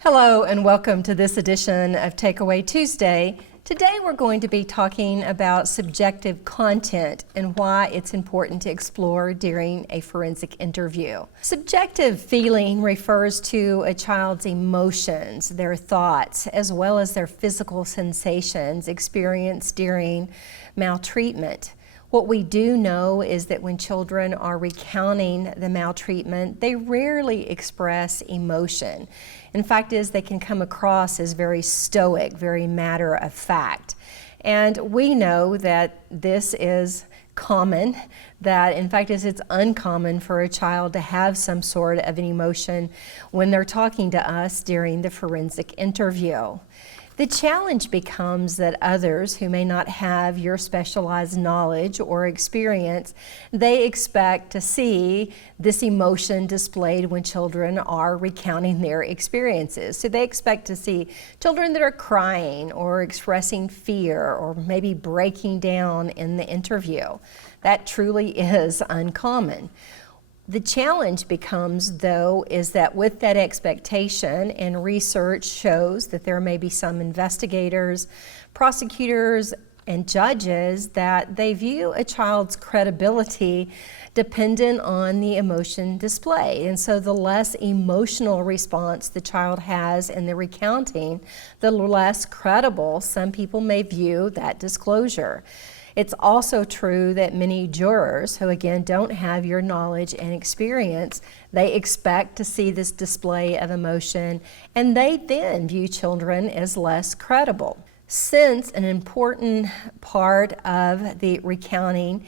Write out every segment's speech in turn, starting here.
Hello and welcome to this edition of Takeaway Tuesday. Today we're going to be talking about subjective content and why it's important to explore during a forensic interview. Subjective feeling refers to a child's emotions, their thoughts, as well as their physical sensations experienced during maltreatment. What we do know is that when children are recounting the maltreatment, they rarely express emotion. In fact, they can come across as very stoic, very matter of fact. And we know that this is common, that in fact it's uncommon for a child to have some sort of an emotion when they're talking to us during the forensic interview. The challenge becomes that others who may not have your specialized knowledge or experience, they expect to see this emotion displayed when children are recounting their experiences. So they expect to see children that are crying or expressing fear or maybe breaking down in the interview. That truly is uncommon. The challenge becomes, though, is that with that expectation, and research shows that there may be some investigators, prosecutors, and judges that they view a child's credibility dependent on the emotion displayed. And so the less emotional response the child has in the recounting, the less credible some people may view that disclosure. It's also true that many jurors, who again don't have your knowledge and experience, they expect to see this display of emotion, and they then view children as less credible. Since an important part of the recounting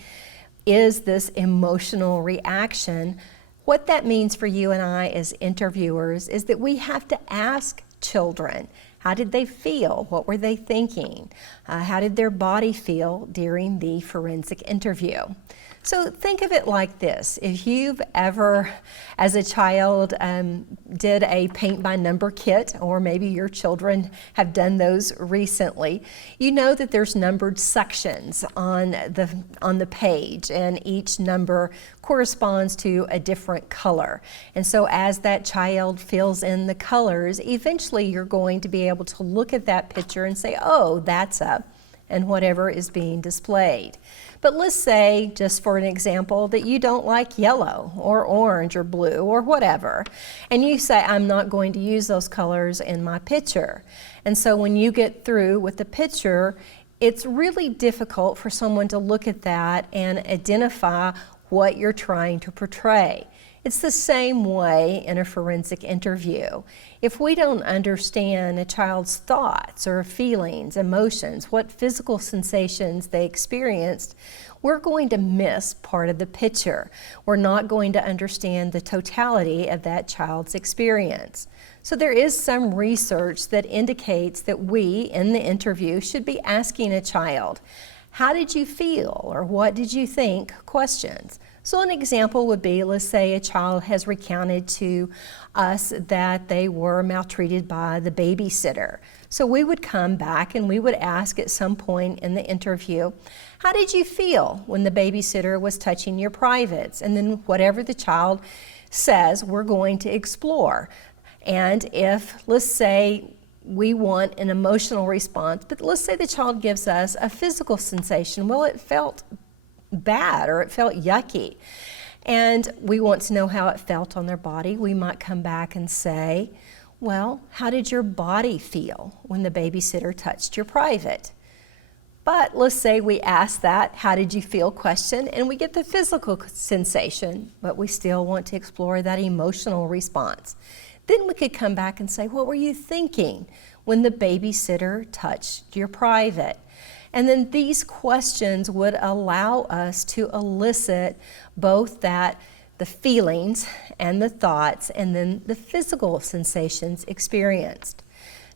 is this emotional reaction, what that means for you and I as interviewers is that we have to ask children, how did they feel? What were they thinking? How did their body feel during the forensic interview? So think of it like this. If you've ever, as a child, did a paint by number kit, or maybe your children have done those recently, you know that there's numbered sections on the page, and each number corresponds to a different color. And so as that child fills in the colors, eventually you're going to be able to look at that picture and say, oh, that's and whatever is being displayed. But let's say, just for an example, that you don't like yellow or orange or blue or whatever, and you say, I'm not going to use those colors in my picture. And so when you get through with the picture, it's really difficult for someone to look at that and identify what you're trying to portray. It's the same way in a forensic interview. If we don't understand a child's thoughts or feelings, emotions, what physical sensations they experienced, we're going to miss part of the picture. We're not going to understand the totality of that child's experience. So there is some research that indicates that we, in the interview, should be asking a child, how did you feel, or what did you think? Questions. So an example would be, let's say a child has recounted to us that they were maltreated by the babysitter. So we would come back and we would ask at some point in the interview, how did you feel when the babysitter was touching your privates? And then whatever the child says, we're going to explore. And if, let's say, we want an emotional response, but let's say the child gives us a physical sensation. Well, it felt bad or it felt yucky, and we want to know how it felt on their body. We might come back and say, well, how did your body feel when the babysitter touched your private? But let's say we ask that how did you feel question, and we get the physical sensation, but we still want to explore that emotional response. Then we could come back and say, what were you thinking when the babysitter touched your private? And then these questions would allow us to elicit both the feelings and the thoughts, and then the physical sensations experienced.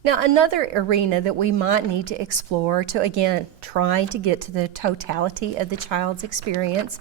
Now, another arena that we might need to explore to, again, try to get to the totality of the child's experience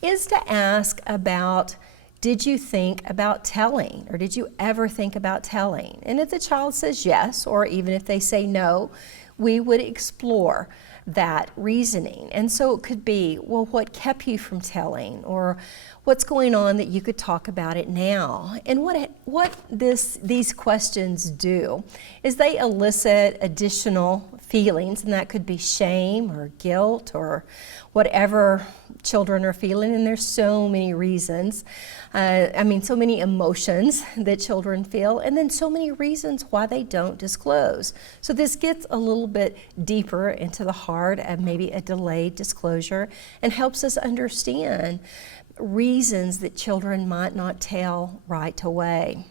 is to ask about, did you think about telling, or did you ever think about telling? And if the child says yes, or even if they say no, we would explore that reasoning. And so it could be, well, what kept you from telling, or what's going on that you could talk about it now? And what these questions do is they elicit additional feelings, and that could be shame or guilt or whatever children are feeling, and there's so many reasons. So many emotions that children feel, and then so many reasons why they don't disclose. So this gets a little bit deeper into the heart of maybe a delayed disclosure and helps us understand reasons that children might not tell right away.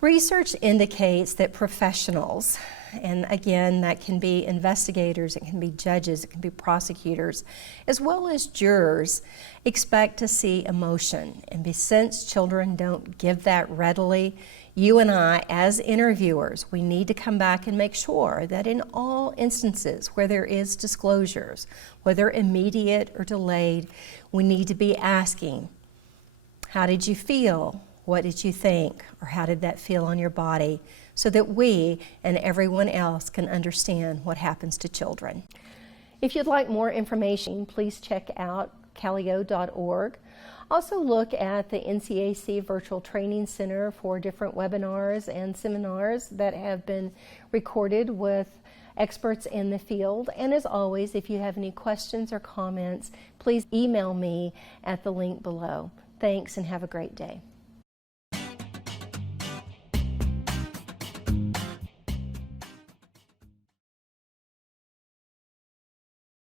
Research indicates that professionals, and again, that can be investigators, it can be judges, it can be prosecutors, as well as jurors, expect to see emotion. And since children don't give that readily, you and I, as interviewers, we need to come back and make sure that in all instances where there is disclosures, whether immediate or delayed, we need to be asking, how did you feel? What did you think? Or how did that feel on your body? So that we and everyone else can understand what happens to children. If you'd like more information, please check out calio.org. Also look at the NCAC Virtual Training Center for different webinars and seminars that have been recorded with experts in the field. And as always, if you have any questions or comments, please email me at the link below. Thanks and have a great day.